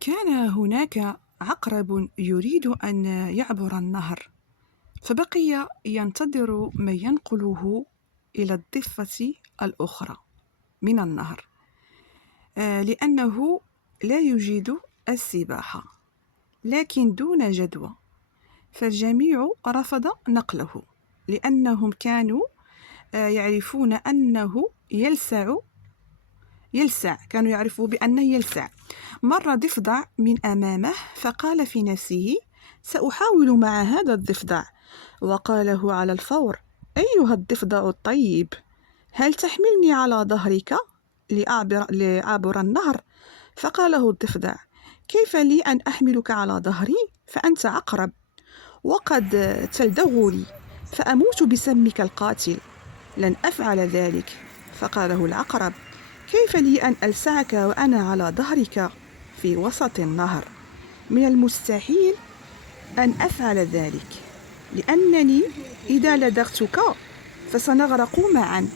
كان هناك عقرب يريد أن يعبر النهر، فبقي ينتظر من ينقله إلى الضفة الأخرى من النهر، لأنه لا يجيد السباحة، لكن دون جدوى. فالجميع رفض نقله لأنهم كانوا يعرفون أنه يلسع، كانوا يعرفوا بأنه يلسع. مر ضفدع من أمامه فقال في نفسه: سأحاول مع هذا الضفدع. وقال له على الفور: أيها الضفدع الطيب، هل تحملني على ظهرك لأعبر النهر؟ فقاله الضفدع: كيف لي أن أحملك على ظهري؟ فأنت عقرب وقد تلدغ لي، فأموت بسمك القاتل. لن أفعل ذلك. فقاله العقرب: كيف لي أن ألسعك وأنا على ظهرك في وسط النهر؟ من المستحيل أن أفعل ذلك، لأنني إذا لدغتك فسنغرق معا.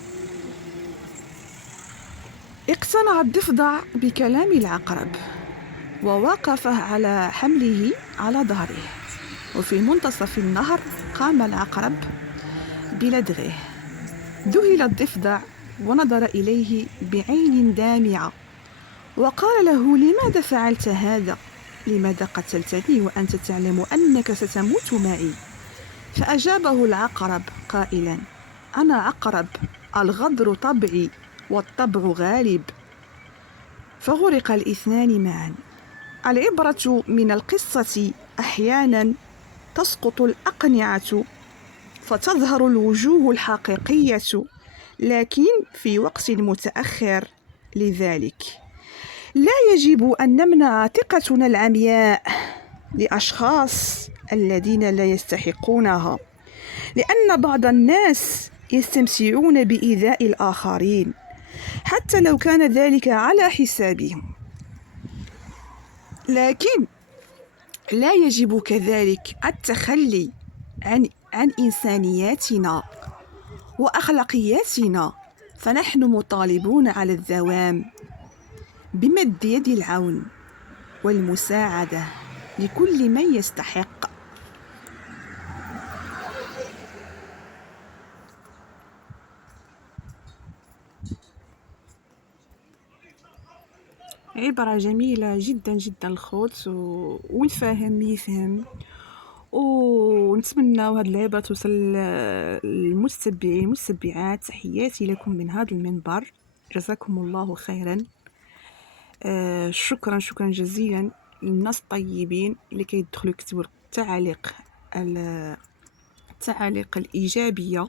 اقتنع الضفدع بكلام العقرب ووقف على حمله على ظهره، وفي منتصف النهر قام العقرب بلدغه. ذهل الضفدع ونظر إليه بعين دامعة وقال له: لماذا فعلت هذا؟ لماذا قتلتني وأنت تعلم أنك ستموت معي؟ فأجابه العقرب قائلا: أنا عقرب، الغدر طبعي والطبع غالب. فغرق الاثنان معا. العبرة من القصة: أحيانا تسقط الأقنعة فتظهر الوجوه الحقيقية، لكن في وقت متأخر. لذلك لا يجب أن نمنع ثقتنا العمياء لأشخاص الذين لا يستحقونها، لأن بعض الناس يستمتعون بإيذاء الآخرين حتى لو كان ذلك على حسابهم، لكن لا يجب كذلك التخلي عن إنسانياتنا وأخلاقياتنا. فنحن مطالبون على الدوام بمد يد العون والمساعدة لكل من يستحق. عبرة جميلة جدا جدا الخوت، والفاهم يفهم، ونتمنى هاد العبرة توصل للمتتبعين والمتتبعات. تحياتي لكم من هذا المنبر، جزاكم الله خيرا. شكرا جزيلا للناس الطيبين اللي كيدخلوا يكتبوا التعاليق الإيجابية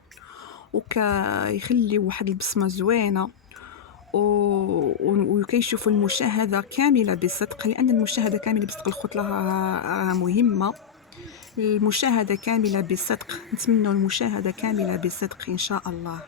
وكيخليو واحد البصمة زوينة، وكيشوفوا المشاهدة كاملة بصدق، لأن المشاهدة كاملة بصدق الخطلة راها مهمة. المشاهدة كاملة بصدق، نتمنى المشاهدة كاملة بصدق إن شاء الله.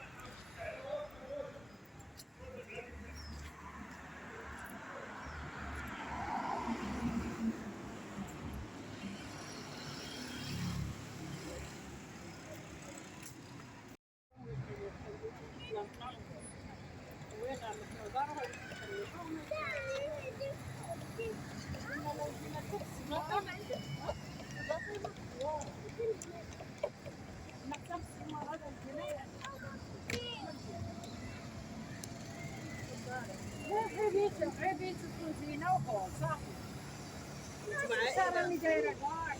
عيبي تكون زينة وخور صافي. شهر اللي دايرة كاع